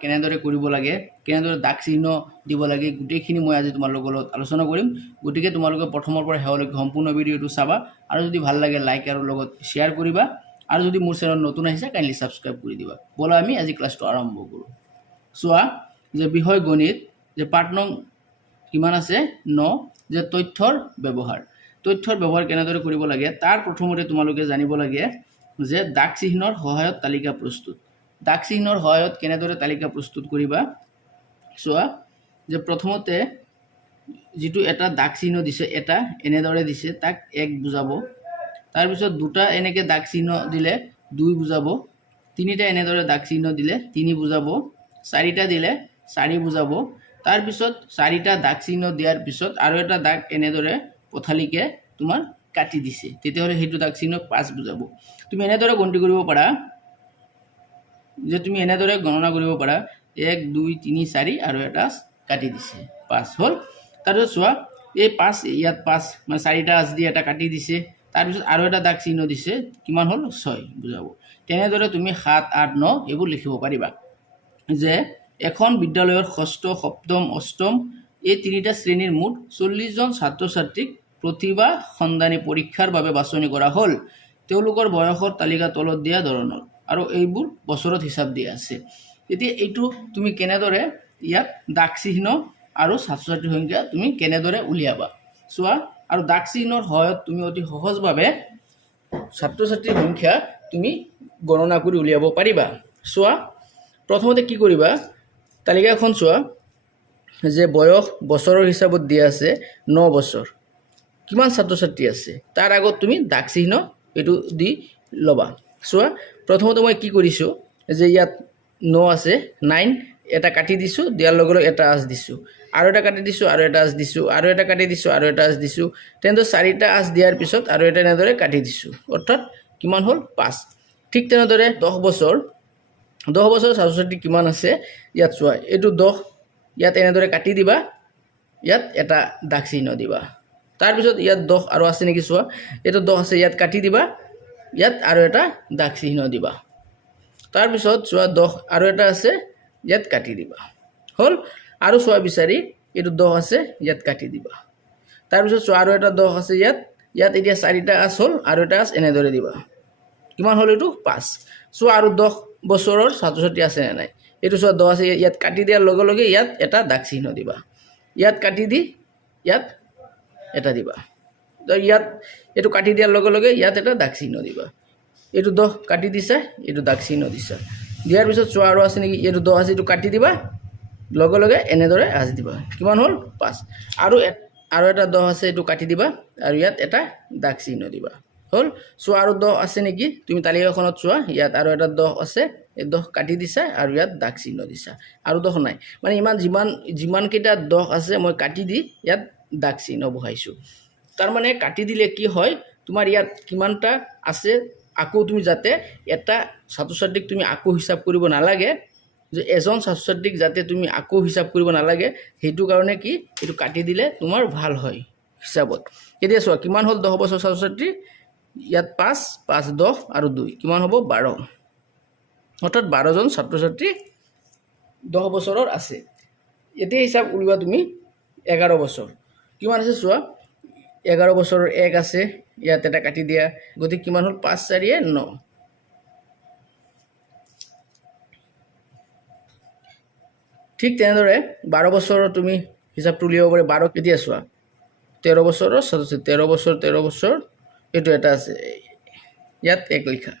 কেনেদৰে কৰিব লাগে, কেনেদৰে দাগ চিহ্ন দিব লাগে, গোটেইখিনি মই আজি তোমালোকৰ লগত আলোচনা কৰিম। গতিকে তোমালোকে প্ৰথমৰ পৰা শেষলৈকে সম্পূৰ্ণ ভিডিঅ'টো চাবা আৰু যদি ভাল লাগে লাইক আৰু লগত শ্বেয়াৰ কৰিবা আৰু যদি মোৰ চেনেল নতুন আহিছে কাইণ্ডলি ছাবস্ক্ৰাইব কৰি দিবা। ব'লা আমি আজি ক্লাছটো আৰম্ভ কৰোঁ। চোৱা যে বিষয় গণিত যে পাৰ্ট নং কিমান আছে 9 যে তথ্যৰ ব্যৱহাৰ। তথ্যৰ ব্যৱহাৰ কেনেদৰে কৰিব লাগে তাৰ প্ৰথমতে তোমালোকে জানিব লাগে যে দাগ চিহ্নৰ সহায়ত তালিকা প্ৰস্তুত। দাগ চিহ্নৰ সহায়ত কেনেদৰে তালিকা প্ৰস্তুত কৰিবা চোৱা যে প্ৰথমতে যিটো এটা দাগ চিহ্ন দিছে এটা এনেদৰে দিছে তাক 1 বুজাব, তাৰপিছত দুটা এনেকৈ দাগ চিহ্ন দিলে 2 বুজাব, তিনিটা এনেদৰে দাগ চিহ্ন দিলে 3 বুজাব, চাৰিটা দিলে 4 বুজাব, তাৰপিছত চাৰিটা দাগ চিহ্ন দিয়াৰ পিছত আৰু এটা দাগ এনেদৰে পথালিকে তোমাৰ কাটি দিছে তেতিয়াহ'লে সেইটো দাগ চিহ্ন 5 বুজাব। তুমি এনেদৰে গণতি কৰিব পাৰা যে তুমি এনেদৰে গণনা কৰিব পাৰা 1 2 3 4 আৰু এটা কাটি দিছে 5 হ'ল। তাৰপিছত চোৱা এই 5 ইয়াত 5 মানে চাৰিটা আঁচ দি এটা কাটি দিছে, তাৰপিছত আৰু এটা দাগ চিহ্ন দিছে কিমান হ'ল 6 বুজাব। তেনেদৰে তুমি 7 8 9 এইবোৰ লিখিব পাৰিবা যে এখন বিদ্যালয়ৰ ষষ্ঠ সপ্তম অষ্টম এই তিনিটা শ্ৰেণীৰ মুঠ 40 জন ছাত্ৰ ছাত্ৰীক প্ৰতিভা সন্ধানী পৰীক্ষাৰ বাবে বাছনি কৰা হ'ল। তেওঁলোকৰ বয়সৰ তালিকা তলত দিয়া ধৰণৰ আৰু এইবোৰ বছৰত হিচাপ দিয়া আছে। এতিয়া এইটো তুমি কেনেদৰে ইয়াত দাগ চিহ্ন আৰু ছাত্ৰ ছাত্ৰীৰ সংখ্যা তুমি কেনেদৰে উলিয়াবা চোৱা। আৰু দাগ চিহ্নৰ সহায়ত তুমি অতি সহজভাৱে ছাত্ৰ ছাত্ৰীৰ সংখ্যা তুমি গণনা কৰি উলিয়াব পাৰিবা। চোৱা প্ৰথমতে কি কৰিবা তালিকাখন চোৱা যে বয়স বছৰৰ হিচাপত দিয়া আছে 9 বছৰ, কিমান ছাত্ৰ ছাত্ৰী আছে তাৰ আগত তুমি দাগ চিহ্ন এইটো দি ল'বা। চোৱা প্ৰথমতে মই কি কৰিছোঁ যে ইয়াত 9 আছে 9 এটা কাটি দিছোঁ, দিয়াৰ লগে লগে এটা আঁচ দিছোঁ, আৰু এটা কাটি দিছোঁ আৰু এটা আঁচ দিছোঁ, আৰু এটা কাটি দিছোঁ আৰু এটা আঁচ দিছোঁ, তেনেদৰে চাৰিটা আঁচ দিয়াৰ পিছত আৰু এটা এনেদৰে কাটি দিছোঁ, অৰ্থাৎ কিমান হ'ল 5। ঠিক তেনেদৰে 10 বছৰ ছাত্ৰ ছাত্ৰী কিমান আছে ইয়াত চোৱা এইটো 10 ইয়াত এনেদৰে কাটি দিবা, ইয়াত এটা দাগ চিহ্ন দিবা, তাৰপিছত ইয়াত 10 আৰু আছে নেকি চোৱা এইটো 10 আছে ইয়াত কাটি দিবা, ইয়াত আৰু এটা দাগ চিহ্ন দিবা, তাৰপিছত চোৱা 10 আৰু এটা আছে ইয়াত কাটি দিবা হ'ল। আৰু চোৱা বিচাৰি এইটো 10 আছে ইয়াত কাটি দিবা, তাৰপিছত চোৱা আৰু এটা 10 আছে ইয়াত এতিয়া চাৰিটা আঁচ হ'ল আৰু এটা আঁচ এনেদৰে দিবা, কিমান হ'ল এইটো 5। চোৱা আৰু 10 বছৰৰ ছাত্ৰ ছাত্ৰী আছে নে নাই এইটো চোৱা 10 আছে ইয়াত কাটি দিয়াৰ লগে লগে ইয়াত এটা দাগ চিহ্ন দিবা, ইয়াত কাটি দি ইয়াত এটা দিবা, ইয়াত এইটো কাটি দিয়াৰ লগে লগে ইয়াত এটা দাগ চিহ্ন দিবা, এইটো 10 কাটি দিছা এইটো দাগ চিহ্ন দিছা, দিয়াৰ পিছত চোৱা আৰু আছে নেকি এইটো 10 আছে এইটো কাটি দিবা, লগে লগে এনেদৰে আঁচ দিবা, কিমান হ'ল 5। আৰু এটা 10 আছে এইটো কাটি দিবা আৰু ইয়াত এটা দাগ চিহ্ন দিবা হ'ল। চোৱা আৰু 10 আছে নেকি তুমি তালিকাখনত চোৱা ইয়াত আৰু এটা 10 আছে, এই 10 কাটি দিছা আৰু ইয়াত দাগ চিহ্ন দিছা, আৰু 10 নাই মানে যিমানকেইটা 10 আছে মই কাটি দি ইয়াত দাগ চিহ্ন বহাইছোঁ। তাৰমানে কাটি দিলে কি হয় তোমাৰ ইয়াত কিমানটা আছে আকৌ তুমি যাতে এটা ছাত্ৰ ছাত্ৰীক তুমি আকৌ হিচাপ কৰিব নালাগে, যে এজন ছাত্ৰ ছাত্ৰীক যাতে তুমি আকৌ হিচাপ কৰিব নালাগে সেইটো কাৰণে কি এইটো কাটি দিলে তোমাৰ ভাল হয় হিচাপত। এতিয়া চোৱা কিমান হ'ল 10 বছৰ ছাত্ৰ ছাত্ৰী ইয়াত 5 5 10 আৰু 2 কিমান হ'ব 12, অৰ্থাৎ 12 জন ছাত্ৰ ছাত্ৰী 10 বছৰৰ আছে। এতিয়া হিচাপ উলিওৱা তুমি 11 বছৰ কিমান আছে চোৱা 11 বছৰৰ 1 আছে ইয়াত এটা কাটি দিয়া, গতিকে কিমান হ'ল 5 4 9। ঠিক তেনেদৰে 12 বছৰৰ তুমি হিচাপটো উলিয়াব পাৰি 12 কেতিয়া চোৱা 13 বছৰৰ 13 বছৰ এইটো এটা আছে ইয়াত 1 লিখা,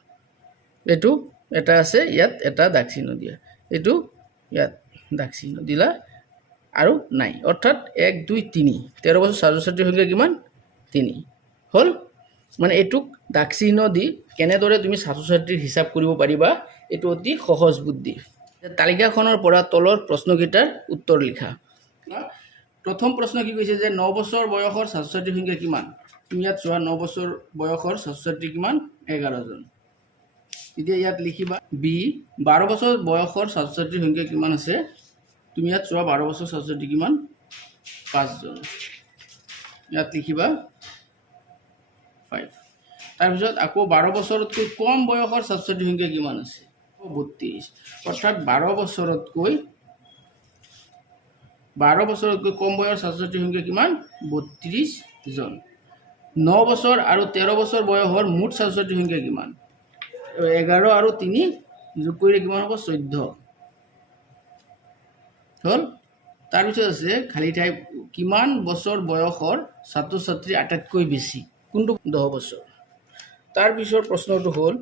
এইটো এটা আছে ইয়াত এটা দাগ চিহ্ন দিয়া, এইটো ইয়াত দাগ চিহ্ন দিলা আৰু নাই, অৰ্থাৎ 1 2 3 13 বছৰ ছাত্ৰ ছাত্ৰীৰ সংখ্যা কিমান 3 হ'ল। মানে এইটোক দাগ চিহ্ন দি কেনেদৰে তুমি ছাত্ৰ ছাত্ৰীৰ হিচাপ কৰিব পাৰিবা এইটো অতি সহজ বুদ্ধি। তালিকাখনৰ পৰা তলৰ প্ৰশ্নকেইটাৰ উত্তৰ লিখা। প্ৰথম প্ৰশ্ন কি কৈছে যে 9 বছৰ বয়সৰ ছাত্ৰ ছাত্ৰীৰ সংখ্যা কিমান, তুমি ইয়াত চোৱা 9 বছৰ বয়সৰ ছাত্ৰ ছাত্ৰী কিমান 11 জন, এতিয়া ইয়াত লিখিবা বি 12 বছৰ বয়সৰ ছাত্ৰ ছাত্ৰীৰ সংখ্যা কিমান আছে, তুমি ইয়াত চোৱা 12 বছৰ ছাত্ৰ ছাত্ৰী কিমান 5 জন, ইয়াত লিখিবা 5। তাৰপিছত আকৌ 12 বছৰতকৈ কম বয়সৰ ছাত্ৰ ছাত্ৰীৰ সংখ্যা কিমান আছে 32 অৰ্থাৎ 12 বছৰতকৈ কম বয়সৰ ছাত্ৰ ছাত্ৰীৰ সংখ্যা কিমান 32 জন 9 বছৰ আৰু 13 বছৰ বয়সৰ মুঠ ছাত্ৰ ছাত্ৰীৰ সংখ্যা কিমান 11 আৰু 3 যোগ কৰিলে কিমান হ'ব 14 হ'ল তাৰপিছত আছে খালি ঠাই কিমান বছৰ বয়সৰ ছাত্ৰ ছাত্ৰী আটাইতকৈ বেছি কোনটো 10 বছৰ তাৰপিছৰ প্ৰশ্নটো হ'ল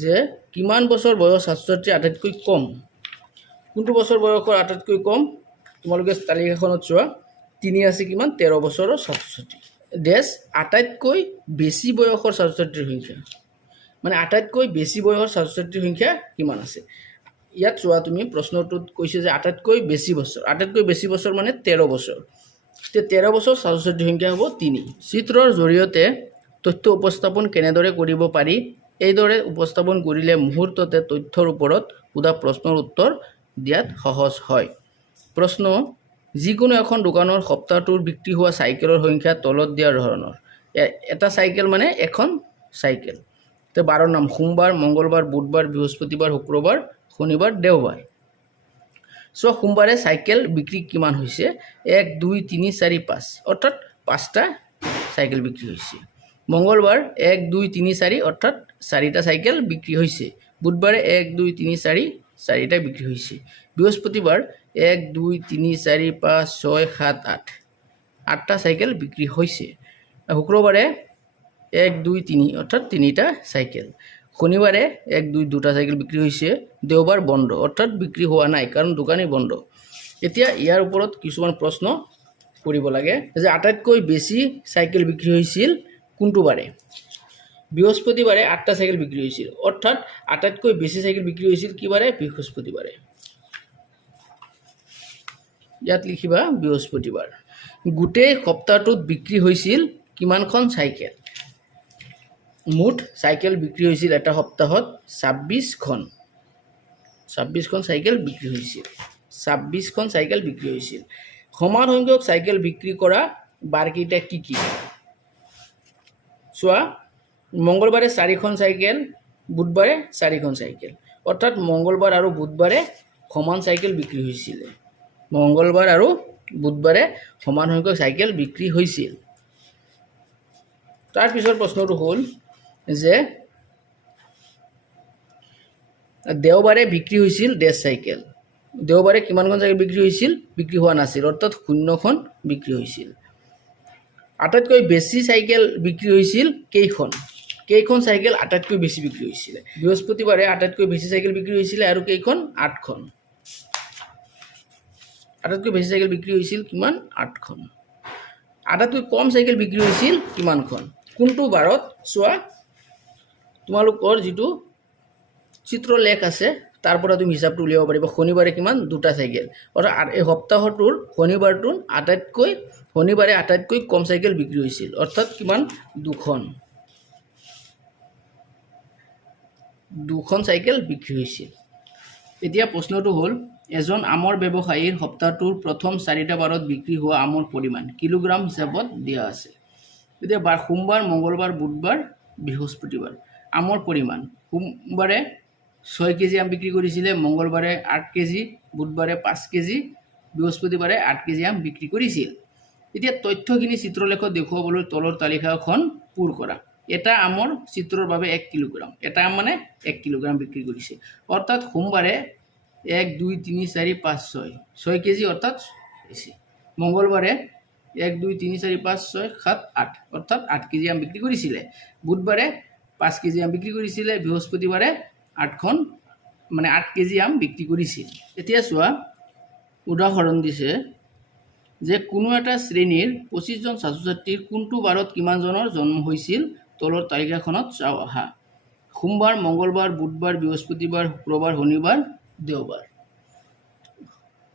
যে কিমান বছৰ বয়স ছাত্ৰ ছাত্ৰী আটাইতকৈ কম কোনটো বছৰ বয়সৰ আটাইতকৈ কম তোমালোকে তালিকাখনত চোৱা 3 আছে কিমান 13 বছৰৰ ছাত্ৰ ছাত্ৰী দেশ আটাইতকৈ বেছি বয়সৰ ছাত্ৰ ছাত্ৰীৰ সংখ্যা মানে আটাইতকৈ বেছি বয়সৰ ছাত্ৰ ছাত্ৰীৰ সংখ্যা কিমান আছে ইয়াত চোৱা তুমি প্ৰশ্নটোত কৈছে যে আটাইতকৈ বেছি বছৰ মানে 13 বছৰ তে 13 বছৰ ছাত্ৰ ছাত্ৰীৰ সংখ্যা হ'ব 3 চিত্ৰৰ জৰিয়তে তথ্য উপস্থাপন কেনেদৰে কৰিব পাৰি এইদৰে উপস্থাপন কৰিলে মুহূৰ্ততে তথ্যৰ ওপৰত সোধা প্ৰশ্নৰ উত্তৰ দিয়াত সহজ হয় প্ৰশ্ন যিকোনো এখন দোকানৰ সপ্তাহটোৰ বিক্ৰী হোৱা চাইকেলৰ সংখ্যা তলত দিয়া ধৰণৰ এটা চাইকেল মানে এখন চাইকেল তে 12 নাম সোমবাৰ মঙ্গলবাৰ বুধবাৰ বৃহস্পতিবাৰ শুক্ৰবাৰ শনিবাৰ দেওবাৰ সো সোমবাৰে চাইকেল বিক্ৰী কিমান হৈছে 1 2 3 4 5 অৰ্থাৎ 5টা চাইকেল বিক্ৰী হৈছে মঙ্গলবাৰ 1 2 3 4 অৰ্থাৎ 4টা চাইকেল বিক্ৰী হৈছে বুধবাৰে 1 2 3 4 4টা বিক্ৰী হৈছে বৃহস্পতিবাৰ 1 2 3 4 5 6 7 8 8টা চাইকেল বিক্ৰী হৈছে শুক্ৰবাৰে 1 2 3 অৰ্থাৎ 3টা চাইকেল শনিবাৰে 1 2 দুটা চাইকেল বিক্ৰী হৈছে দেওবাৰ বন্ধ অৰ্থাৎ বিক্ৰী হোৱা নাই কাৰণ দোকানী বন্ধ এতিয়া ইয়াৰ ওপৰত কিছুমান প্ৰশ্ন কৰিব লাগে যে আটাইতকৈ বেছি চাইকেল বিক্ৰী হৈছিল কোনটো বাৰে বৃহস্পতিবাৰে 8টা চাইকেল বিক্ৰী হৈছিল অৰ্থাৎ আটাইতকৈ বেছি চাইকেল বিক্ৰী হৈছিল কি বাৰে বৃহস্পতিবাৰে ইয়াত লিখিবা বৃহস্পতিবাৰ গোটেই সপ্তাহটোত বিক্ৰী হৈছিল কিমানখন চাইকেল মুঠ চাইকেল বিক্ৰী হৈছিল এটা সপ্তাহত 26খন চাইকেল বিক্ৰী হৈছিল 26খন চাইকেল বিক্ৰী হৈছিল সমান সংখ্যক চাইকেল বিক্ৰী কৰা বাৰকেইটা কি কি চোৱা মঙ্গলবাৰে 4খন চাইকেল বুধবাৰে 4খন চাইকেল অৰ্থাৎ মঙ্গলবাৰ আৰু বুধবাৰে সমান চাইকেল বিক্ৰী হৈছিল মঙ্গলবাৰ আৰু বুধবাৰে সমান সংখ্যক চাইকেল বিক্ৰী হৈছিল তাৰ পিছৰ প্ৰশ্নটো হ'ল যে দেওবাৰে বিক্ৰী হৈছিল 10 চাইকেল দেওবাৰে কিমানখন চাইকেল বিক্ৰী হৈছিল বিক্ৰী হোৱা নাছিল অৰ্থাৎ 0খন বিক্ৰী হৈছিল আটাইতকৈ বেছি চাইকেল বিক্ৰী হৈছিল কেইখন চাইকেল আটাইতকৈ বেছি বিক্ৰী হৈছিল বৃহস্পতিবাৰে আটাইতকৈ বেছি চাইকেল বিক্ৰী হৈছিল আৰু কেইখন 8খন আটাইতকৈ বেছি চাইকেল বিক্ৰী হৈছিল কিমান 8খন আটাইতকৈ কম চাইকেল বিক্ৰী হৈছিল কিমানখন কোনটো বাৰত চোৱা তোমালোকৰ যেটো চিত্ৰলেখ আছে তাৰ পৰা তুমি হিচাপটো উলিয়াব পাৰিবা শনিবাৰে কিমান দুটা চাইকেল অৰ্থাৎ এই সপ্তাহটোৰ শনিবাৰে আটাইতকৈ কম চাইকেল বিক্ৰী হৈছিল অৰ্থাৎ কিমান দুখন চাইকেল বিক্ৰী হৈছিল এতিয়া প্ৰশ্নটো হ'ল এজন আমৰ ব্যৱসায়ীৰ সপ্তাহটোৰ প্ৰথম 4টা বাৰত বিক্ৰী হোৱা আমৰ পৰিমাণ কিলোগ্ৰাম হিচাপত দিয়া আছে এতিয়া সোমবাৰ মঙ্গলবাৰ বুধবাৰ বৃহস্পতিবাৰ আমৰ পৰিমাণ সোমবাৰে 6 কেজি আম বিক্ৰী কৰিছিলে মঙ্গলবাৰে 8 কেজি বুধবাৰে 5 কেজি বৃহস্পতিবাৰে 8 কেজি আম বিক্ৰী কৰিছিল এতিয়া তথ্যখিনি চিত্ৰলেখত দেখুৱাবলৈ তলৰ তালিকাখন পূৰ কৰা এটা আমৰ চিত্ৰৰ বাবে 1 কিলোগ্ৰাম এটা আম মানে 1 কিলোগ্ৰাম বিক্ৰী কৰিছে অৰ্থাৎ সোমবাৰে 1 2 3 4 5 6 কেজি অৰ্থাৎ মঙ্গলবাৰে 1 2 3 4 5 6 7 8 অৰ্থাৎ 8 কেজি আম বিক্ৰী কৰিছিলে বুধবাৰে 5 কেজি আম বিক্ৰী কৰিছিলে বৃহস্পতিবাৰে 8 কেজি আম বিক্ৰী কৰিছিল এতিয়া চোৱা উদাহৰণ দিছে যে কোনো এটা শ্ৰেণীৰ 25 জন ছাত্ৰ ছাত্ৰীৰ কোনটো বাৰত কিমান জনৰ জন্ম হৈছিল তলৰ তালিকাখনত চাও আহা সোমবাৰ মঙ্গলবাৰ বুধবাৰ বৃহস্পতিবাৰ শুক্ৰবাৰ শনিবাৰ দেওবাৰ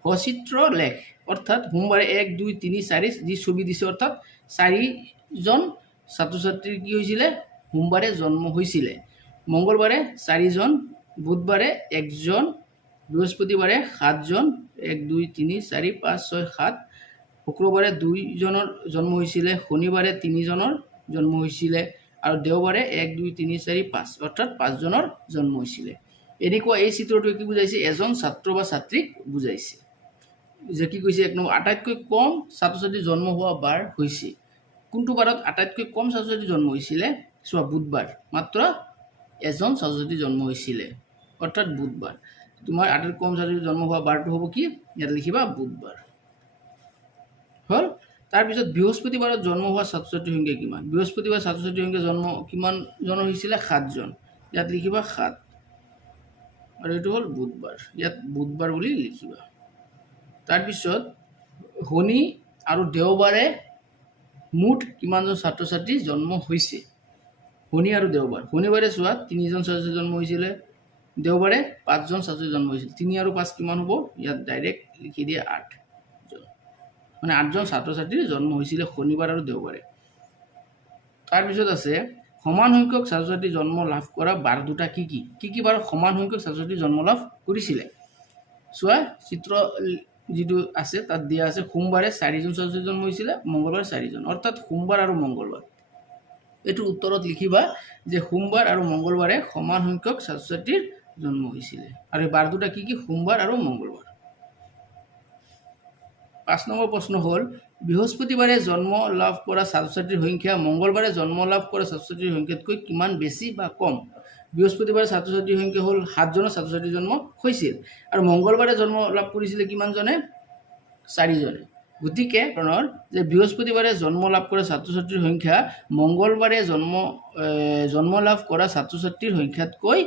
সচিত্ৰ লেখ অৰ্থাৎ সোমবাৰে 1 2 3 4 যি ছবি দিছে অৰ্থাৎ 4 জন ছাত্ৰ ছাত্ৰীৰ কি হৈছিল সোমবাৰে জন্ম হৈছিল মঙ্গলবাৰে 4 জন বুধবাৰে 1 জন বৃহস্পতিবাৰে 7 জন 1 2 3 4 5 6 7 শুক্ৰবাৰে 2 জনৰ জন্ম হৈছিল শনিবাৰে 3 জনৰ জন্ম হৈছিল আৰু দেওবাৰে 1 2 3 4 5 অৰ্থাৎ 5 জনৰ জন্ম হৈছিল এনেকুৱা এই চিত্ৰটোৱে কি বুজাইছে এজন ছাত্ৰ বা ছাত্ৰীক বুজাইছে যে কি কৈছে 1 নম্বৰ আটাইতকৈ কম ছাত্ৰ ছাত্ৰী জন্ম হোৱা বাৰ হৈছে কোনটো বাৰত আটাইতকৈ কম ছাত্ৰ ছাত্ৰী জন্ম হৈছিলে চোৱা বুধবাৰ মাত্ৰ এজন ছাত্ৰ ছাত্ৰী জন্ম হৈছিলে অৰ্থাৎ বুধবাৰ তোমাৰ আটাইতকৈ কম ছাত্ৰ ছাত্ৰী জন্ম হোৱা বাৰটো হ'ব কি ইয়াত লিখিবা বুধবাৰ হল তাৰপিছত বৃহস্পতিবাৰত জন্ম হোৱা ছাত্ৰ ছাত্ৰীৰ সংখ্যা কিমান বৃহস্পতিবাৰ ছাত্ৰ ছাত্ৰীৰ সংখ্যা জন্ম কিমান জন হৈছিলে 7 জন ইয়াত লিখিবা 7 আৰু এটো হল বুধবাৰ ইয়াত বুধবাৰ বুলি লিখিবা তাৰপিছত শনি আৰু দেওবাৰে মুঠ কিমানজন ছাত্ৰ ছাত্ৰী জন্ম হৈছে শনি আৰু দেওবাৰ শনিবাৰে চোৱা 3 জন ছাত্ৰ ছাত্ৰী জন্ম হৈছিলে দেওবাৰে 5 জন ছাত্ৰ ছাত্ৰী জন্ম হৈছিল 3 আৰু 5 কিমান হ'ব ইয়াত ডাইৰেক্ট লিখি দিয়া 8 জন মানে 8 জন ছাত্ৰ ছাত্ৰী জন্ম হৈছিলে শনিবাৰ আৰু দেওবাৰে তাৰপিছত আছে সমান সংখ্যক ছাত্ৰ ছাত্ৰী জন্ম লাভ কৰা বাৰ দুটা কি কি বাৰ সমান সংখ্যক ছাত্ৰ ছাত্ৰী জন্ম লাভ কৰিছিলে চোৱা চিত্ৰ যেটো আছে তাত দিয়া আছে সোমবাৰে 4 জন ছাত্ৰ ছাত্ৰী জন্ম হৈছিলে মঙ্গলবাৰে 4 জন অৰ্থাৎ সোমবাৰ আৰু মঙ্গলবাৰ এটো উত্তৰত লিখিবা যে সোমবাৰ আৰু মঙ্গলবাৰে সমান সংখ্যক ছাত্ৰ ছাত্ৰীৰ জন্ম হৈছিলে আৰু বাৰ দুটা কি সোমবাৰ আৰু মঙ্গলবাৰ 5 নম্বৰ প্ৰশ্ন হল বৃহস্পতিবাৰে জন্ম লাভ কৰা ছাত্ৰ ছাত্ৰীৰ সংখ্যা মঙ্গলবাৰে জন্ম লাভ কৰা ছাত্ৰ ছাত্ৰীৰ সংখ্যাতকৈ কিমান বেছি বা কম বৃহস্পতিবাৰে ছাত্ৰ ছাত্ৰীৰ সংখ্যা হল 7 জন ছাত্ৰ ছাত্ৰী জন্ম হৈছিল আৰু মঙ্গলবাৰে জন্ম লাভ কৰিছিল কিমান জনে 4 জনে গতিকে প্ৰণৰ যে বৃহস্পতিবাৰে জন্ম লাভ কৰা ছাত্ৰ ছাত্ৰীৰ সংখ্যা মঙ্গলবাৰে জন্ম লাভ কৰা ছাত্ৰ ছাত্ৰীৰ সংখ্যাতকৈ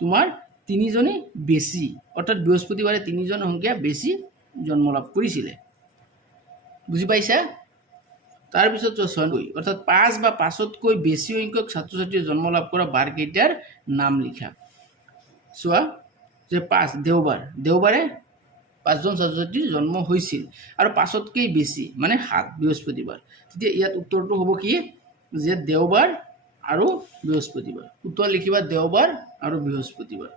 তোমাৰ 3 জনে বেছি অৰ্থাৎ বৃহস্পতিবাৰে 3 জন সংখ্যা বেছি জন্ম লাভ কৰিছিলে বুজি পাইছা তাৰ পিছত 6 অৰ্থাৎ 5 বা 5তকৈ বেছি সংখ্যক ছাত্ৰ ছাত্ৰীৰ জন্ম লাভ কৰা বাৰ কেইটাৰ নাম লিখা চোৱা যে 5 দেওবাৰে 5 জন ছাত্ৰ ছাত্ৰীৰ জন্ম হৈছিল আৰু 5তকৈ বেছি মানে 7 বৃহস্পতিবাৰ তেতিয়া ইয়াত উত্তৰটো হ'ব কি যে দেওবাৰ আৰু বৃহস্পতিবাৰ উত্তৰ লিখিবা দেওবাৰ আৰু বৃহস্পতিবাৰ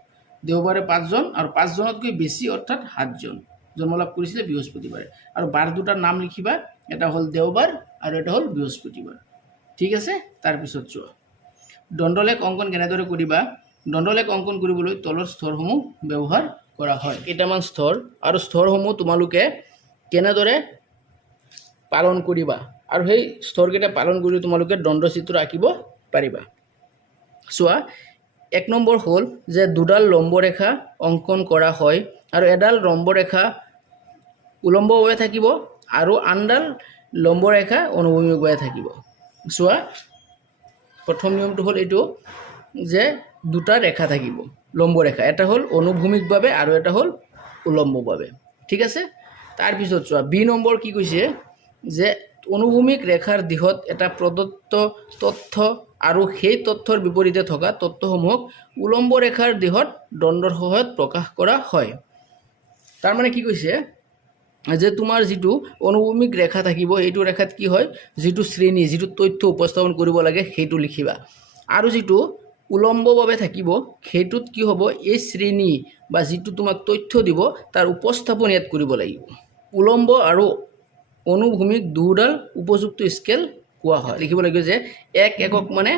দেওবাৰে 5 জন আৰু 5 জনতকৈ বেছি অৰ্থাৎ 7 জন জন্ম লাভ কৰিছিলে বৃহস্পতিবাৰে আৰু বাৰ দুটাৰ নাম লিখিবা এটা হল দেওবাৰ আৰু এটা হল বৃহস্পতিবাৰ ঠিক আছে তাৰ পিছত চোৱা দণ্ডলেখ অঙ্কন কেনেদৰে কৰিবা দণ্ডলেখ অঙ্কন কৰিবলৈ তলৰ স্তৰসমূহ ব্যৱহাৰ কৰা হয় কেইটামান স্তৰ আৰু স্তৰসমূহ তোমালোকে কেনেদৰে পালন কৰিবা আৰু সেই স্তৰকেইটা পালন কৰি তোমালোকে দণ্ডচিত্ৰ আঁকিব পাৰিবা চোৱা 1 নম্বৰ হল যে দুডাল লম্বৰেখা অঙ্কন কৰা হয় আৰু এডাল লম্বৰেখা উলম্বভাৱে থাকিব আৰু আনডাল লম্বৰেখা অনুভূমিকভাৱে থাকিব চোৱা প্ৰথম নিয়মটো হল এইটো যে দুটা ৰেখা থাকিব লম্বৰেখা এটা হল অনুভূমিকভাৱে আৰু এটা হল উলম্বভাৱে ঠিক আছে তাৰ পিছত চোৱা বি নম্বৰ কি কৈছে যে অনুভূমিক ৰেখাৰ দিশত এটা প্ৰদত্ত তথ্য আৰু সেই তথ্যৰ বিপৰীতে থকা তথ্যসমূহক উলম্ব ৰেখাৰ দিশত দণ্ডৰ সহায়ত প্ৰকাশ কৰা হয় তাৰ মানে কি কৈছে যে তোমাৰ যেটো অনুভূমিক ৰেখা থাকিব এইটো ৰেখাত কি হয় যেটো শ্ৰেণী যেটো তথ্য উপস্থাপন কৰিব লাগে সেইটো লিখিবা আৰু যেটো উলম্বভাৱে থাকিব সেইটোত কি হ'ব এই শ্ৰেণী বা যেটো তোমাক তথ্য দিব তাৰ উপস্থাপন ইয়াত কৰিব লাগিব উলম্ব আৰু অনুভূমিক দুডাল উপযুক্ত স্কেল কোৱা হয় লিখিব লাগিব যে 1 একক মানে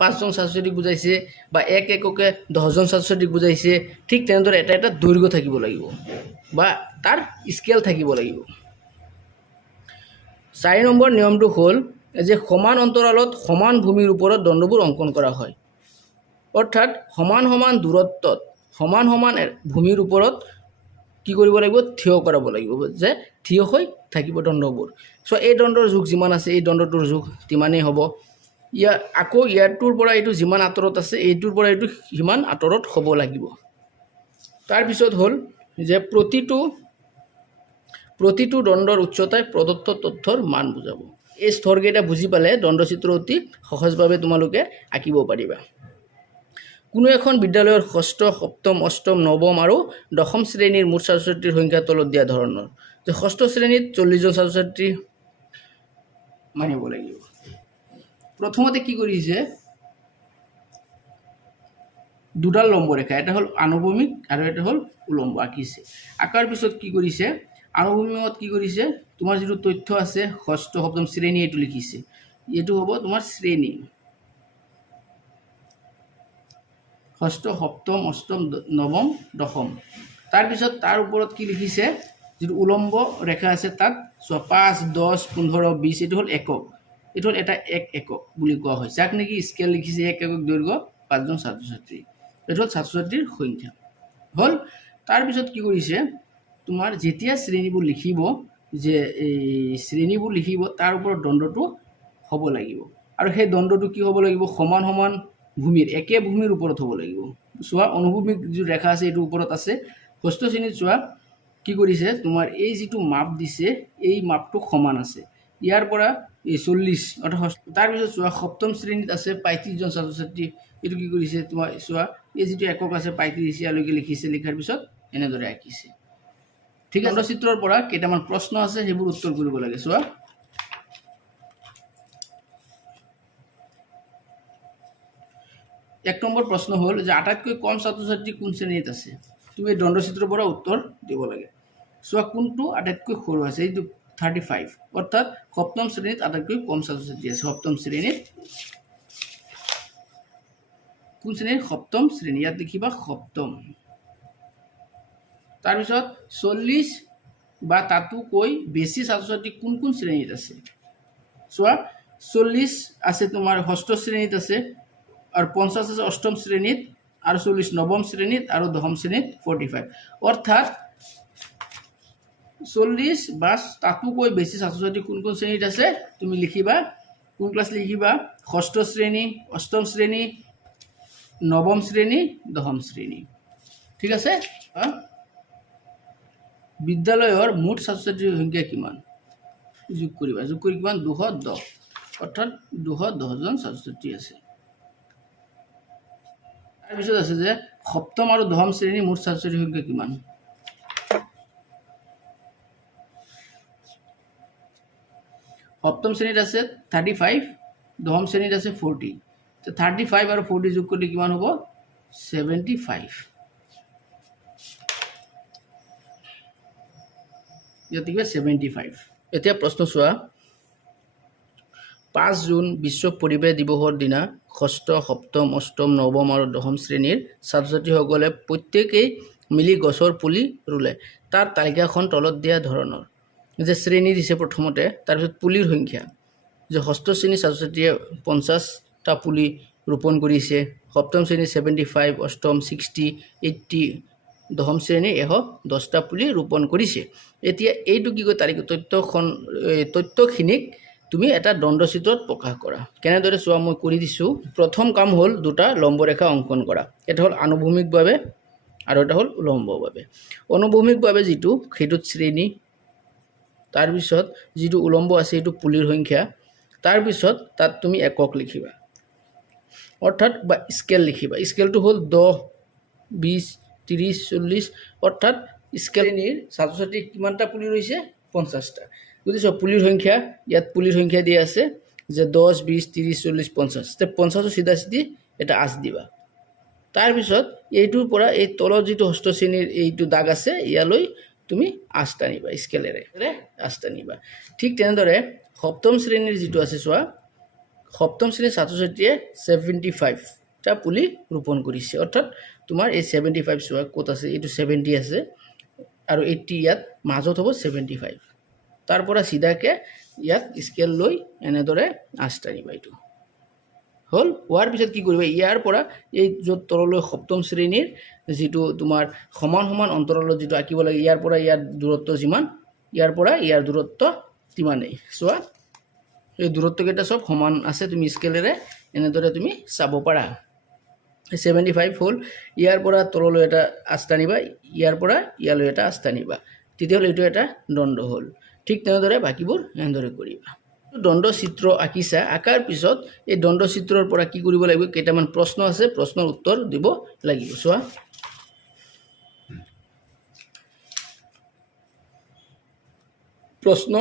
5 জন ছাত্ৰ ছাত্ৰীক বুজাইছে বা 1 এককে 10 জন ছাত্ৰ ছাত্ৰীক বুজাইছে ঠিক তেনেদৰে এটা দৈৰ্ঘ্য থাকিব লাগিব বা তাৰ স্কেল থাকিব লাগিব 4 নম্বৰ নিয়মটো হ'ল যে সমান অন্তৰালত সমান ভূমিৰ ওপৰত দণ্ডবোৰ অঙ্কন কৰা হয় অৰ্থাৎ সমান দূৰত্বত সমান ভূমিৰ ওপৰত কি কৰিব লাগিব থিয় কৰাব লাগিব যে থিয় হৈ থাকিব দণ্ডবোৰ সো এই দণ্ডৰ যোগ যিমান আছে এই দণ্ডটোৰ যোগ তিমানেই হ'ব আকৌ ইয়াৰটোৰ পৰা এইটো যিমান আঁতৰত আছে এইটোৰ পৰা এইটো সিমান আঁতৰত হ'ব লাগিব তাৰ পিছত হ'ল যে প্ৰতিটো দণ্ডৰ উচ্চতাই প্ৰদত্ত তথ্যৰ মান বুজাব এই স্তৰকেইটা বুজি পালে দণ্ডচিত্ৰ অতি সহজভাৱে তোমালোকে আঁকিব পাৰিবা কোনো এখন বিদ্যালয়ৰ ষষ্ঠ সপ্তম অষ্টম নৱম আৰু দশম শ্ৰেণীৰ মুঠ ছাত্ৰ ছাত্ৰীৰ সংখ্যা তলত দিয়া ধৰণৰ যে ষষ্ঠ শ্ৰেণীত 40 জন ছাত্ৰ ছাত্ৰী মানিব লাগিব প্ৰথমতে কি কৰিছে দুডাল লম্ব ৰেখা এটা হল আনুভূমিক আৰু এটা হল উলম্ব আঁকিছে আঁকাৰ পিছত কি কৰিছে আনুভূমিকত কি কৰিছে তোমাৰ যেটো তথ্য আছে ষষ্ঠ সপ্তম শ্ৰেণী এটো লিখিছে এটো হ'ব তোমাৰ শ্ৰেণী ষষ্ঠ সপ্তম অষ্টম নৱম দশম তাৰপিছত তাৰ ওপৰত কি লিখিছে যিটো উলম্ব ৰেখা আছে তাত 5 10 15 20 এইটো হ'ল একক এইটো হ'ল এটা একক বুলি কোৱা হয় যাক নেকি স্কেল লিখিছে এক একক দৈৰ্ঘ্য 5 জন ছাত্ৰ ছাত্ৰী এইটো হ'ল ছাত্ৰ ছাত্ৰীৰ সংখ্যা হ'ল তাৰপিছত কি কৰিছে তোমাৰ যেতিয়া শ্ৰেণীবোৰ লিখিব যে এই শ্ৰেণীবোৰ লিখিব তাৰ ওপৰত দণ্ডটো হ'ব লাগিব আৰু সেই দণ্ডটো কি হ'ব লাগিব সমান সমান ভূমিৰ একে ভূমিৰ ওপৰত হ'ব লাগিব চোৱা অনুভূমিক যি ৰেখা আছে এইটো ওপৰত আছে ষষ্ঠ শ্ৰেণীত চোৱা কি কৰিছে তোমাৰ এই যিটো মাপ দিছে এই মাপটো সমান আছে ইয়াৰ পৰা এই 40 অৰ্থাৎ তাৰপিছত চোৱা সপ্তম শ্ৰেণীত আছে 35 জন ছাত্ৰ ছাত্ৰী এইটো কি কৰিছে তোমাৰ চোৱা এই যিটো একক আছে 35 ইয়ালৈকে লিখিছে লিখাৰ পিছত এনেদৰে আঁকিছে ঠিক আছে চিত্ৰৰ পৰা কেইটামান প্ৰশ্ন আছে সেইবোৰ উত্তৰ কৰিব লাগে চোৱা এক নম্বৰ প্ৰশ্ন হ'ল যে আটাইতকৈ কম ছাত্ৰ ছাত্ৰী কোন শ্ৰেণীত আছে তুমি এই দণ্ডচিত্ৰৰ পৰা উত্তৰ দিব লাগে চোৱা কোনটো আটাইতকৈ সৰু আছে এইটো 35 অৰ্থাৎ সপ্তম শ্ৰেণীত আটাইতকৈ কম ছাত্ৰ ছাত্ৰী আছে সপ্তম শ্ৰেণীত কোন শ্ৰেণীৰ সপ্তম শ্ৰেণী ইয়াত লিখিবা সপ্তম তাৰপিছত 40 বা তাতোকৈ বেছি ছাত্ৰ ছাত্ৰী কোন কোন শ্ৰেণীত আছে চোৱা 40 আছে তোমাৰ ষষ্ঠ শ্ৰেণীত আছে और 50 আছে অষ্টম শ্ৰেণীত আৰু 40 নৱম শ্ৰেণীত আৰু দশম শ্ৰেণীত 45 অৰ্থাৎ 40 বা তাতোকৈ বেছি ছাত্ৰ ছাত্ৰী কোন কোন শ্ৰেণীত আছে তুমি লিখিবা কোন ক্লাছ লিখিবা ষষ্ঠ শ্ৰেণী অষ্টম শ্ৰেণী নৱম শ্ৰেণী দশম শ্ৰেণী ঠিক আছে বিদ্যালয়ৰ মুঠ ছাত্ৰ ছাত্ৰীৰ সংখ্যা কিমান যোগ কৰিবা যোগ কৰি কিমান 210 অৰ্থাৎ 210 জন ছাত্ৰ ছাত্ৰী আছে তাৰপিছত আছে যে সপ্তম আৰু দশম শ্ৰেণীৰ মুঠ ছাত্ৰ ছাত্ৰীৰ সংখ্যা কিমান সপ্তম শ্ৰেণীত আছে 35 দশম শ্ৰেণীত আছে 40 তো 35 আৰু 40 যোগ কৰি কিমান হ'ব 75 ইয়াত কিবা 75 এতিয়া প্ৰশ্ন চোৱা 5 জুন বিশ্ব পৰিৱেশ দিৱসৰ দিনা ষষ্ঠ সপ্তম অষ্টম নৱম আৰু দশম শ্ৰেণীৰ ছাত্ৰ ছাত্ৰীসকলে প্ৰত্যেকেই মিলি গছৰ পুলি ৰুলে তাৰ তালিকাখন তলত দিয়া ধৰণৰ যে শ্ৰেণী দিছে প্ৰথমতে তাৰপিছত পুলিৰ সংখ্যা যে ষষ্ঠ শ্ৰেণীৰ ছাত্ৰ ছাত্ৰীয়ে 50টা পুলি ৰোপণ কৰিছে সপ্তম শ্ৰেণীৰ 75 অষ্টম 60 80 দশম শ্ৰেণীৰ 110টা পুলি ৰোপণ কৰিছে এতিয়া এইটো কি কয় তালিকা তথ্যখিনিক তুমি এটা দণ্ডচিত্ৰত প্ৰকাশ কৰা কেনেদৰে চোৱা মই কৰি দিছো প্ৰথম কাম হ'ল দুটা লম্বৰেখা অংকন কৰা এটা হ'ল আনুভূমিকভাৱে আৰু এটা হ'ল উলম্বভাৱে অনুভূমিকভাৱে যিটো সেইটোত শ্ৰেণী তাৰ পিছত যিটো উলম্ব আছে এইটো পুলিৰ সংখ্যা তাৰ পিছত তাত তুমি একক লিখিবা অৰ্থাৎ বা স্কেল লিখিবা স্কেলটো হ'ল 10 20 30 40 অৰ্থাৎ স্কেলনিৰ ছাত্ৰ ছাত্ৰী কিমানটা পুলি ৰৈছে 50টা বুজিছো পুলিৰ সংখ্যা ইয়াত পুলিৰ সংখ্যা দিয়া আছে যে 10 20 30 40 50 তে 50 সিধা সিধি এটা আঁচ দিবা তাৰ পিছত এইটোৰ পৰা এই তলৰ যিটো ষষ্ঠ শ্ৰেণীৰ এইটো দাগ আছে ইয়ালৈ তুমি আঁচ টানিবা স্কেলেৰে আঁচ টানিবা ঠিক তেনেদৰে সপ্তম শ্ৰেণীৰ যিটো আছে চোৱা সপ্তম শ্ৰেণীৰ ছাত্ৰ ছাত্ৰীয়ে 75টা পুলি ৰোপণ কৰিছে অৰ্থাৎ তোমাৰ এই 75 চোৱা ক'ত আছে এইটো 70 আছে আৰু 80 ইয়াত মাজত হ'ব 75 তাৰ পৰা সিধাকে ইয়াত স্কেল লৈ এনেদৰে আঁচ টানিবা এইটো হল হোৱাৰ পিছত কি কৰিবা ইয়াৰ পৰা এই য'ত তললৈ সপ্তম শ্ৰেণীৰ যিটো তোমাৰ সমান সমান অন্তৰালত যিটো আঁকিব লাগে ইয়াৰ পৰা ইয়াৰ দূৰত্ব যিমান ইয়াৰ পৰা ইয়াৰ দূৰত্ব তিমানেই চোৱা এই দূৰত্বকেইটা সব সমান আছে তুমি স্কেলেৰে এনেদৰে তুমি চাব পাৰা 75 হ'ল ইয়াৰ পৰা তললৈ এটা আঁচ টানিবা ইয়াৰ পৰা ইয়ালৈ এটা আঁচ টানিবা তেতিয়াহ'লে এইটো এটা দণ্ড হ'ল ঠিক তেনেদৰে বাকিবোৰ এনেদৰে কৰিবা দণ্ড চিত্ৰ আঁকিছা আঁকাৰ পিছত এই দণ্ড চিত্ৰৰ পৰা কি কৰিব লাগিব কেইটামান প্ৰশ্ন আছে প্ৰশ্নৰ উত্তৰ দিব লাগিব চোৱা প্ৰশ্ন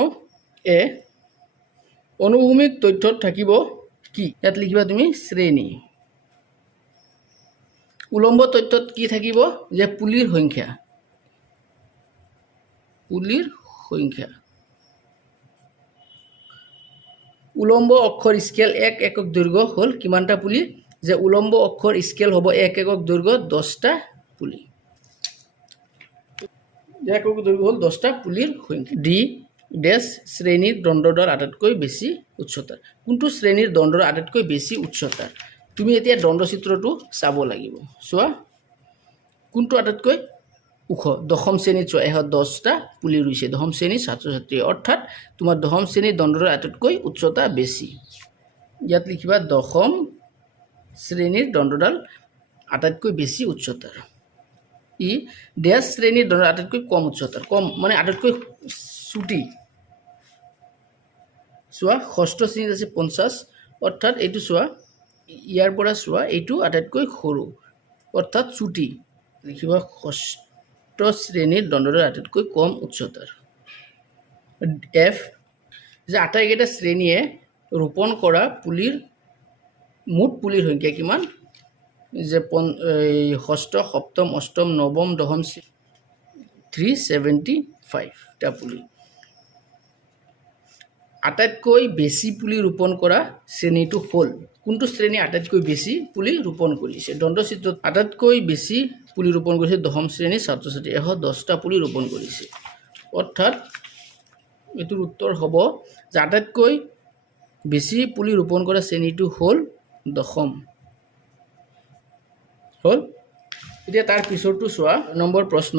এ অনুভূমিক তথ্যত থাকিব কি ইয়াত লিখিবা তুমি শ্ৰেণী উলম্ব তথ্যত কি থাকিব যে পুলিৰ সংখ্যা উলম্ব অক্ষৰ স্কেল 1 একক দৈৰ্ঘ্য হ'ল কিমানটা পুলি যে উলম্ব অক্ষৰ স্কেল হ'ব 1 একক দৈৰ্ঘ্য 10টা পুলি। 1 একক দৈৰ্ঘ্য হ'ল 10টা পুলিৰ সংখ্যা। ডি ডেছ শ্ৰেণীৰ দণ্ডডাল আটাইতকৈ বেছি উচ্চতাৰ। কোনটো শ্ৰেণীৰ দণ্ডৰ আটাইতকৈ বেছি উচ্চতাৰ? তুমি এতিয়া দণ্ডচিত্ৰটো চাব লাগিব। চোৱা কোনটো আটাইতকৈ ওখ। দশম শ্ৰেণীত চোৱা 10টা পুলি ৰুইছে দশম শ্ৰেণীৰ ছাত্ৰ ছাত্ৰী, অৰ্থাৎ তোমাৰ দশম শ্ৰেণীৰ দণ্ডৰ আটাইতকৈ উচ্চতা বেছি। ইয়াত লিখিবা দশম শ্ৰেণীৰ দণ্ডডাল আটাইতকৈ বেছি উচ্চতাৰ। ই ডেছ শ্ৰেণীৰ দণ্ডৰ আটাইতকৈ কম উচ্চতাৰ। কম মানে আটাইতকৈ চুটি। চোৱা ষষ্ঠ শ্ৰেণীত আছে 50, অৰ্থাৎ এইটো চোৱা ইয়াৰ পৰা চোৱা এইটো আটাইতকৈ সৰু অৰ্থাৎ চুটি। লিখিবা ষষ্ঠ শ্ৰেণীৰ দণ্ডৰ আটাইতকৈ কম উচ্চতাৰ। এফ যে আটাইকেইটা শ্ৰেণীয়ে ৰোপণ কৰা পুলিৰ মুঠ পুলিৰ সংখ্যা কিমান? যে ষষ্ঠ সপ্তম অষ্টম নৱম দশম 375টা পুলি। আটাইতকৈ বেছি পুলি ৰোপণ কৰা শ্ৰেণীটো হ'ল কোনটো শ্ৰেণী আটাইতকৈ বেছি পুলি ৰোপণ কৰিছে? দণ্ডচিত্ৰত আটাইতকৈ বেছি পুলি ৰোপণ কৰিছে দশম শ্ৰেণীৰ ছাত্ৰ ছাত্ৰী 110টা পুলি ৰোপণ কৰিছে, অৰ্থাৎ এইটোৰ উত্তৰ হ'ব যে আটাইতকৈ বেছি পুলি ৰোপণ কৰা শ্ৰেণীটো হ'ল দশম। হ'ল। এতিয়া তাৰ পিছৰটো চোৱা নম্বৰ প্ৰশ্ন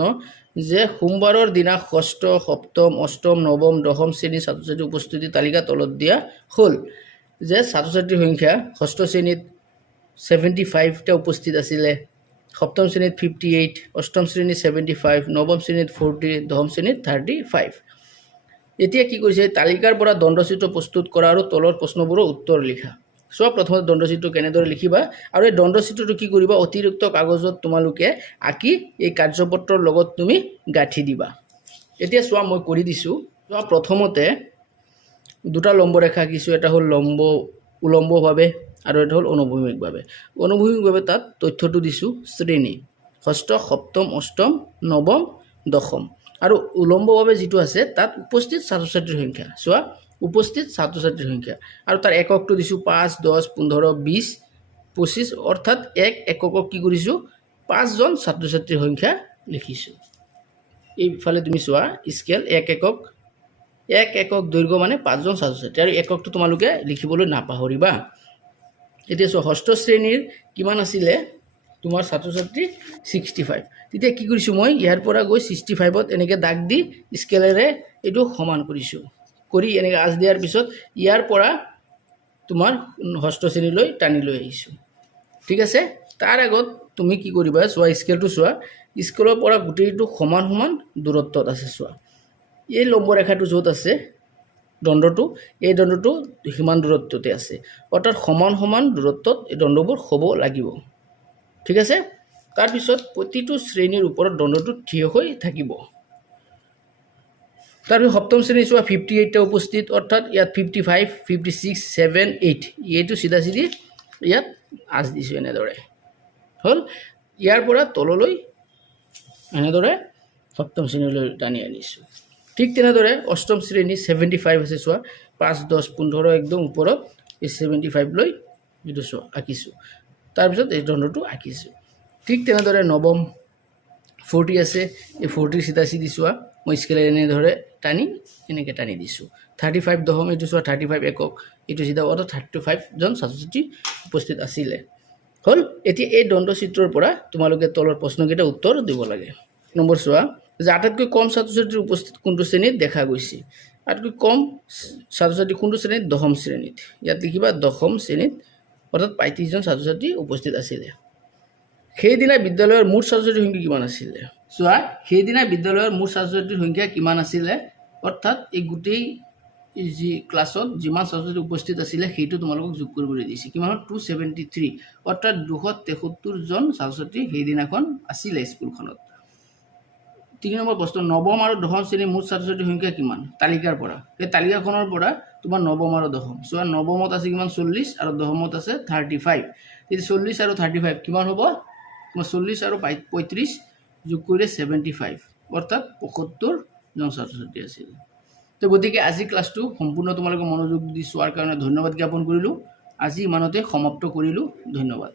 যে সোমবাৰৰ দিনা ষষ্ঠ সপ্তম অষ্টম নৱম দশম শ্ৰেণীৰ ছাত্ৰ ছাত্ৰীৰ উপস্থিতি তালিকা তলত দিয়া হ'ল। যে ছাত্ৰ ছাত্ৰীৰ সংখ্যা ষষ্ঠ শ্ৰেণীত 75টা উপস্থিত আছিলে, সপ্তম শ্ৰেণীত 58, অষ্টম শ্ৰেণীত 75, নৱম শ্ৰেণীত 40, দশম শ্ৰেণীত 35। এতিয়া কি কৰিছে? তালিকাৰ পৰা দণ্ডচিত্ৰ প্ৰস্তুত কৰা আৰু তলৰ প্ৰশ্নবোৰৰ উত্তৰ লিখা। চোৱা প্ৰথমতে দণ্ডচিত্ৰ কেনেদৰে লিখিবা আৰু এই দণ্ডচিত্ৰটো কি কৰিবা? অতিৰিক্ত কাগজত তোমালোকে আঁকি এই কাৰ্যপত্ৰৰ লগত তুমি গাঁঠি দিবা। এতিয়া চোৱা মই কৰি দিছোঁ। চোৱা প্ৰথমতে দুটা লম্ব ৰেখা আঁকিছোঁ, এটা হ'ল উলম্বভাৱে আৰু এটা হ'ল অনুভূমিকভাৱে। অনুভূমিকভাৱে তাত তথ্যটো দিছোঁ শ্ৰেণী ষষ্ঠ সপ্তম অষ্টম নৱম দশম, আৰু উলম্বভাৱে যিটো আছে তাত উপস্থিত ছাত্ৰ ছাত্ৰীৰ সংখ্যা। চোৱা উপস্থিত ছাত্ৰ ছাত্ৰীৰ সংখ্যা আৰু তাৰ এককটো দিছোঁ 5, 10, 15, 20, 25, অৰ্থাৎ এক এককক কি কৰিছোঁ? 5জন ছাত্ৰ ছাত্ৰীৰ সংখ্যা লিখিছোঁ। এইফালে তুমি চোৱা স্কেল 1 একক দৈৰ্ঘ্য মানে 5জন ছাত্ৰ ছাত্ৰী, আৰু এককটো তোমালোকে লিখিবলৈ নাপাহৰিবা। এতিয়া চোৱা ষষ্ঠ শ্ৰেণীৰ কিমান আছিলে তোমাৰ ছাত্ৰ ছাত্ৰী? 65। তেতিয়া কি কৰিছোঁ মই? ইয়াৰ পৰা গৈ 65ত এনেকৈ দাগ দি স্কেলেৰে এইটো সমান কৰিছোঁ। কৰি এনেকৈ আঁচ দিয়াৰ পিছত ইয়াৰ পৰা তোমাৰ ষষ্ঠ শ্ৰেণীলৈ টানি লৈ আহিছোঁ। ঠিক আছে। তাৰ আগত তুমি কি কৰিবা? চোৱা স্কেলটো চোৱা, স্কেলৰ পৰা গোটেইটো সমান সমান দূৰত্বত আছে। চোৱা এই লম্ব ৰেখাটো য'ত আছে দণ্ডটো, এই দণ্ডটো সিমান দূৰত্বতে আছে, অৰ্থাৎ সমান সমান দূৰত্বত এই দণ্ডবোৰ হ'ব লাগিব। ঠিক আছে। তাৰপিছত প্ৰতিটো শ্ৰেণীৰ ওপৰত দণ্ডটো থিয় হৈ থাকিব। তাৰপিছত সপ্তম শ্ৰেণী চোৱা 58টা উপস্থিত, অৰ্থাৎ ইয়াত 55, 56, 7, 8 এইটো চিধা চিধি ইয়াত আঁচ দিছোঁ এনেদৰে। হ'ল। ইয়াৰ পৰা তললৈ এনেদৰে সপ্তম শ্ৰেণীলৈ টানি আনিছোঁ। ঠিক তেনেদৰে অষ্টম শ্ৰেণী 75 আছে। চোৱা 5, 10, 15 একদম ওপৰত এই 75 লৈ এইটো চোৱা আঁকিছোঁ। তাৰপিছত এই দণ্ডটো আঁকিছোঁ। ঠিক তেনেদৰে নৱম 40 আছে, এই 40 চিধা চিধি চোৱা মই স্কেলেৰে এনেদৰে টানি এনেকৈ টানি দিছোঁ। 35 দশম এইটো চোৱা 35 একক এইটো চিধা, অৰ্থাৎ 35জন ছাত্ৰ ছাত্ৰী উপস্থিত আছিলে। হ'ল। এতিয়া এই দণ্ডচিত্ৰৰ পৰা তোমালোকে তলৰ প্ৰশ্নকেইটা উত্তৰ দিব লাগে। নম্বৰ চোৱা যে আটাইতকৈ কম ছাত্ৰ ছাত্ৰীৰ উপস্থিত কোনটো শ্ৰেণীত দেখা গৈছে? আটাইতকৈ কম ছাত্ৰ ছাত্ৰী কোনটো শ্ৰেণীত? দশম শ্ৰেণীত। ইয়াত লিখিবা দশম শ্ৰেণীত, অৰ্থাৎ 35জন ছাত্ৰ ছাত্ৰী উপস্থিত আছিলে। সেইদিনা বিদ্যালয়ৰ মুঠ ছাত্ৰ ছাত্ৰীৰ সংখ্যা কিমান আছিলে? চোৱা সেইদিনা বিদ্যালয়ৰ মুঠ ছাত্ৰ ছাত্ৰীৰ সংখ্যা কিমান আছিলে, অৰ্থাৎ এই গোটেই যি ক্লাছত যিমান ছাত্ৰ ছাত্ৰী উপস্থিত আছিলে সেইটো তোমালোকক যোগ কৰিবলৈ দিছে। কিমান হ'ল? 273, অৰ্থাৎ 273জন ছাত্ৰ ছাত্ৰী সেইদিনাখন আছিলে স্কুলখনত। 3 নম্বৰ প্ৰশ্ন নৱম আৰু দশম শ্ৰেণীৰ মুঠ ছাত্ৰ ছাত্ৰীৰ সংখ্যা কিমান? তালিকাৰ পৰা, সেই তালিকাখনৰ পৰা তোমাৰ নৱম আৰু দশম চোৱা। নৱমত আছে কিমান? 40 আৰু দশমত আছে 35। তেতিয়া 40 আৰু 35 কিমান হ'ব? 40 আৰু 35 যোগ কৰিলে 75, অৰ্থাৎ 75জন ছাত্ৰ ছাত্ৰী আছিল। তো গতিকে আজি ক্লাছটো সম্পূৰ্ণ তোমালোকে মনোযোগ দি চোৱাৰ কাৰণে ধন্যবাদ জ্ঞাপন কৰিলোঁ। আজি ইমানতে সমাপ্ত কৰিলোঁ। ধন্যবাদ।